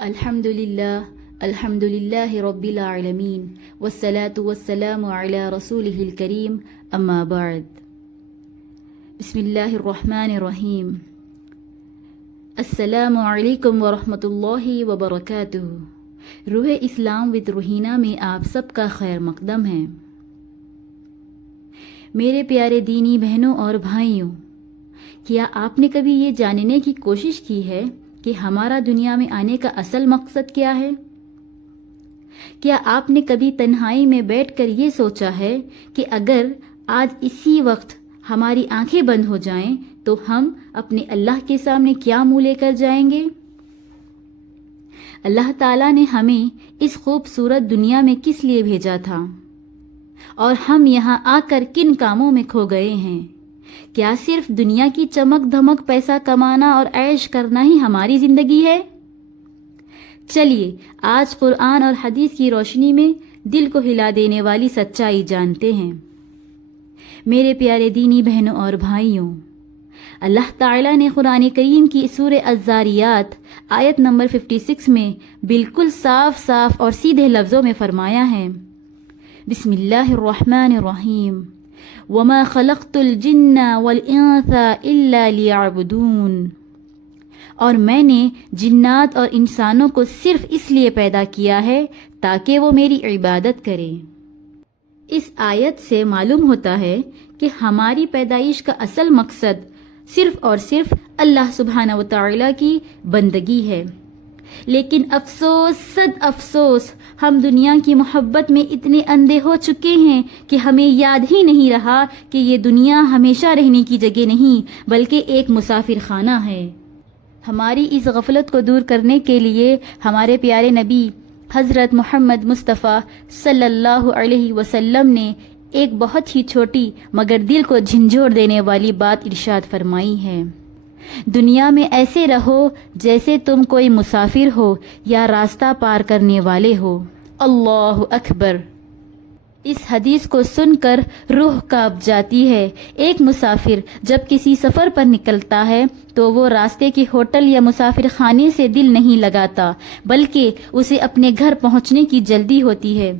الحمد للہ رب العالمین والصلاة والسلام علی رسولہ الکریم اما بعد بسم اللہ الرحمن الرحیم السلام علیکم ورحمۃ اللہ وبرکاتہ۔ روح اسلام ود روحینہ میں آپ سب کا خیر مقدم ہے۔ میرے پیارے دینی بہنوں اور بھائیوں، کیا آپ نے کبھی یہ جاننے کی کوشش کی ہے کہ ہمارا دنیا میں آنے کا اصل مقصد کیا ہے؟ کیا آپ نے کبھی تنہائی میں بیٹھ کر یہ سوچا ہے کہ اگر آج اسی وقت ہماری آنکھیں بند ہو جائیں تو ہم اپنے اللہ کے سامنے کیا منہ لے کر جائیں گے؟ اللہ تعالیٰ نے ہمیں اس خوبصورت دنیا میں کس لیے بھیجا تھا اور ہم یہاں آ کر کن کاموں میں کھو گئے ہیں؟ کیا صرف دنیا کی چمک دھمک پیسہ کمانا اور عیش کرنا ہی ہماری زندگی ہے؟ چلیے آج قرآن اور حدیث کی روشنی میں دل کو ہلا دینے والی سچائی جانتے ہیں۔ میرے پیارے دینی بہنوں اور بھائیوں، اللہ تعالیٰ نے قرآن کریم کی سورہ الذاریات آیت نمبر 56 میں بالکل صاف اور سیدھے لفظوں میں فرمایا ہے، بسم اللہ الرحمن الرحیم، وَمَا خَلَقْتُ الْجِنَّ وَالْإِنسَ إِلَّا لِيَعْبُدُونَ، اور میں نے جنات اور انسانوں کو صرف اس لیے پیدا کیا ہے تاکہ وہ میری عبادت کریں۔ اس آیت سے معلوم ہوتا ہے کہ ہماری پیدائش کا اصل مقصد صرف اور صرف اللہ سبحانہ و تعالیٰ کی بندگی ہے، لیکن افسوس صد افسوس ہم دنیا کی محبت میں اتنے اندھے ہو چکے ہیں کہ ہمیں یاد ہی نہیں رہا کہ یہ دنیا ہمیشہ رہنے کی جگہ نہیں بلکہ ایک مسافر خانہ ہے۔ ہماری اس غفلت کو دور کرنے کے لیے ہمارے پیارے نبی حضرت محمد مصطفیٰ صلی اللہ علیہ وسلم نے ایک بہت ہی چھوٹی مگر دل کو جھنجھوڑ دینے والی بات ارشاد فرمائی ہے، دنیا میں ایسے رہو جیسے تم کوئی مسافر ہو یا راستہ پار کرنے والے ہو۔ اللہ اکبر! اس حدیث کو سن کر روح کانپ جاتی ہے۔ ایک مسافر جب کسی سفر پر نکلتا ہے تو وہ راستے کے ہوٹل یا مسافر خانے سے دل نہیں لگاتا بلکہ اسے اپنے گھر پہنچنے کی جلدی ہوتی ہے۔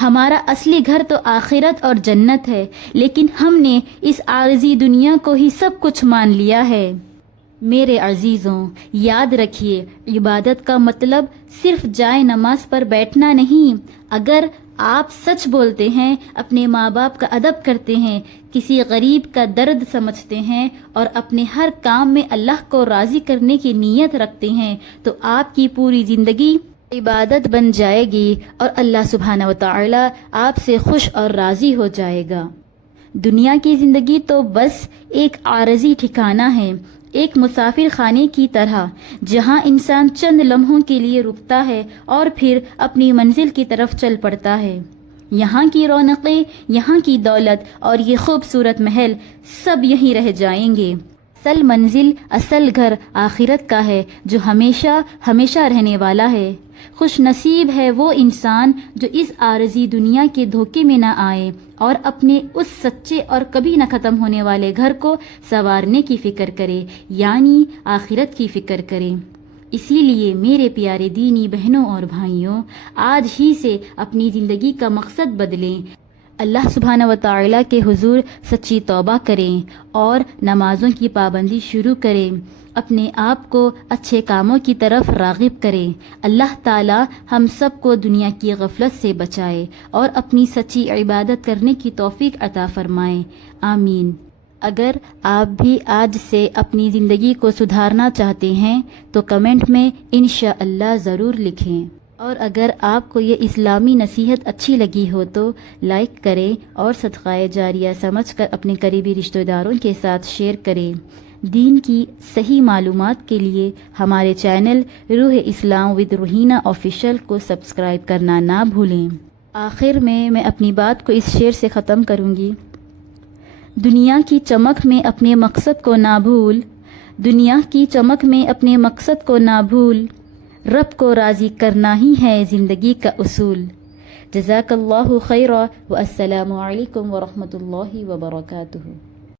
ہمارا اصلی گھر تو آخرت اور جنت ہے، لیکن ہم نے اس عارضی دنیا کو ہی سب کچھ مان لیا ہے۔ میرے عزیزوں، یاد رکھیے، عبادت کا مطلب صرف جائے نماز پر بیٹھنا نہیں۔ اگر آپ سچ بولتے ہیں، اپنے ماں باپ کا ادب کرتے ہیں، کسی غریب کا درد سمجھتے ہیں اور اپنے ہر کام میں اللہ کو راضی کرنے کی نیت رکھتے ہیں تو آپ کی پوری زندگی عبادت بن جائے گی اور اللہ سبحانہ و تعالی آپ سے خوش اور راضی ہو جائے گا۔ دنیا کی زندگی تو بس ایک عارضی ٹھکانہ ہے، ایک مسافر خانے کی طرح، جہاں انسان چند لمحوں کے لیے رکتا ہے اور پھر اپنی منزل کی طرف چل پڑتا ہے۔ یہاں کی رونقیں، یہاں کی دولت اور یہ خوبصورت محل سب یہیں رہ جائیں گے۔ اصل منزل، اصل گھر آخرت کا ہے جو ہمیشہ ہمیشہ رہنے والا ہے۔ خوش نصیب ہے وہ انسان جو اس عارضی دنیا کے دھوکے میں نہ آئے اور اپنے اس سچے اور کبھی نہ ختم ہونے والے گھر کو سنوارنے کی فکر کرے، یعنی آخرت کی فکر کرے۔ اسی لیے میرے پیارے دینی بہنوں اور بھائیوں، آج ہی سے اپنی زندگی کا مقصد بدلیں، اللہ سبحانہ و تعالیٰ کے حضور سچی توبہ کریں اور نمازوں کی پابندی شروع کریں، اپنے آپ کو اچھے کاموں کی طرف راغب کریں۔ اللہ تعالیٰ ہم سب کو دنیا کی غفلت سے بچائے اور اپنی سچی عبادت کرنے کی توفیق عطا فرمائے، آمین۔ اگر آپ بھی آج سے اپنی زندگی کو سدھارنا چاہتے ہیں تو کمنٹ میں انشاءاللہ ضرور لکھیں، اور اگر آپ کو یہ اسلامی نصیحت اچھی لگی ہو تو لائک کریں اور صدقہ جاریہ سمجھ کر اپنے قریبی رشتہ داروں کے ساتھ شیئر کریں۔ دین کی صحیح معلومات کے لیے ہمارے چینل روح اسلام ود روحینہ آفیشیل کو سبسکرائب کرنا نہ بھولیں۔ آخر میں اپنی بات کو اس شعر سے ختم کروں گی، دنیا کی چمک میں اپنے مقصد کو نہ بھول، دنیا کی چمک میں اپنے مقصد کو نہ بھول، رب کو راضی کرنا ہی ہے زندگی کا اصول۔ جزاک اللہ خیرا والسلام علیکم ورحمۃ اللہ وبرکاتہ۔